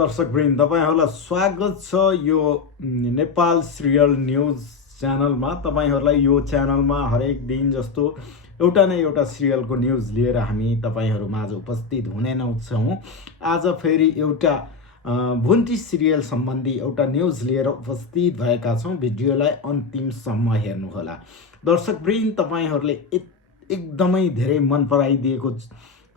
दर्शकवृन्द, तपाईहरुलाई स्वागत छ यो नेपाल सिरियल न्यूज च्यानलमा। तपाईहरुलाई यो च्यानलमा हरेक दिन जस्तो एउटा न एउटा सिरियलको न्यूज लिएर हामी तपाईहरु माझ उपस्थित हुने नै छौं। आज फेरि एउटा भुन्टी सिरियल सम्बन्धी एउटा न्यूज लिएर उपस्थित भएका छौं। भिडियोलाई अन्तिमसम्म हेर्नुहोला। दर्शकवृन्द, तपाईहरुले एकदमै धेरै मन पराइदिएको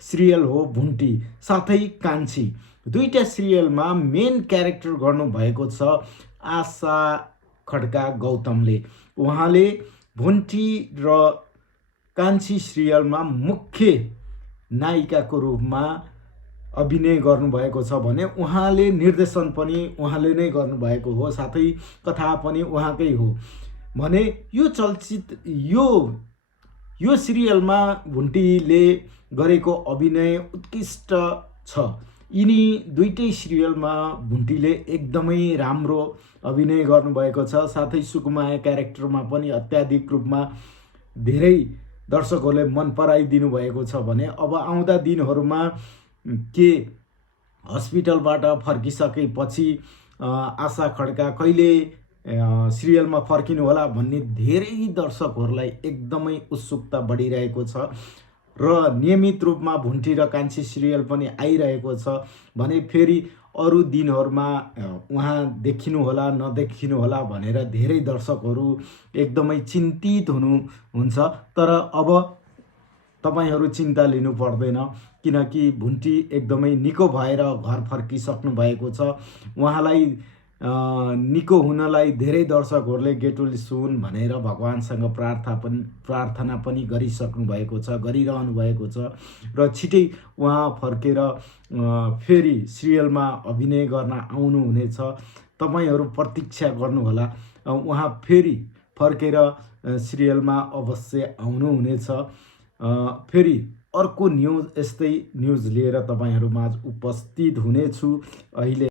सिरियल हो भुन्टी साथै कान्छी। दुईटा सिरियलमा मेन क्यारेक्टर गर्नु भएको छ आशा खड्का गौतमले। उहाँले भुन्टी र कान्छी सिरियलमा मुख्य नायिकाको रूपमा अभिनय गर्नुभएको छ भने उहाँले निर्देशन पनि उहाँले नै गर्नुभएको हो, साथै कथा पनि उहाँकै हो भने यो चलचित्र यो सिरियलमा भुन्टीले गरेको अभिनय उत्कृष्ट छ। यिनी दुईटै सिरियलमा भुन्टीले एकदमै राम्रो अभिनय गर्नुभएको छ, साथै सुकुमाया क्यारेक्टरमा पनि अत्याधिक रूपमा धेरै दर्शकहरूले मन पराइदिनु भएको छ भने अब आउँदा दिनहरूमा के हस्पिटलबाट फर्किसकेपछि आशा खड्का कहिले सिरियलमा फर्किनु होला भन्ने धेरै दर्शकहरूलाई एकदमै उत्सुकता बढिरहेको छ र नियमित रूपमा भुन्टी र कान्छी सिरियल पनि आइरहेको छ भने फेरि अरू दिनहरूमा उहाँ देखिनु होला नदेखिनु होला भनेर धेरै दर्शकहरू एकदमै चिन्तित हुनुहुन्छ। तर अब तपाईहरु चिन्ता लिनु पर्दैन, किनकि भुन्टी एकदमै निको भएर घर फर्किसक्नु भएको छ। उहाँलाई निको हुनलाई धेरै दर्शकहरूले गेट वेल सुन भनेर भगवानसँग प्रार्थना पनि गरिसक्नु भएको छ, गरिरहनु भएको छ र छिटै उहाँ फर्केर फेरि सिरियलमा अभिनय गर्न आउनुहुनेछ। तपाईहरु प्रतीक्षा गर्नुहोला, उहाँ फेरि फर्केर सिरियलमा अवश्य आउनुहुनेछ। फेरि अर्को न्यूज यस्तै न्यूज लिएर तपाईहरु माझ उपस्थित हुनेछु। अहिले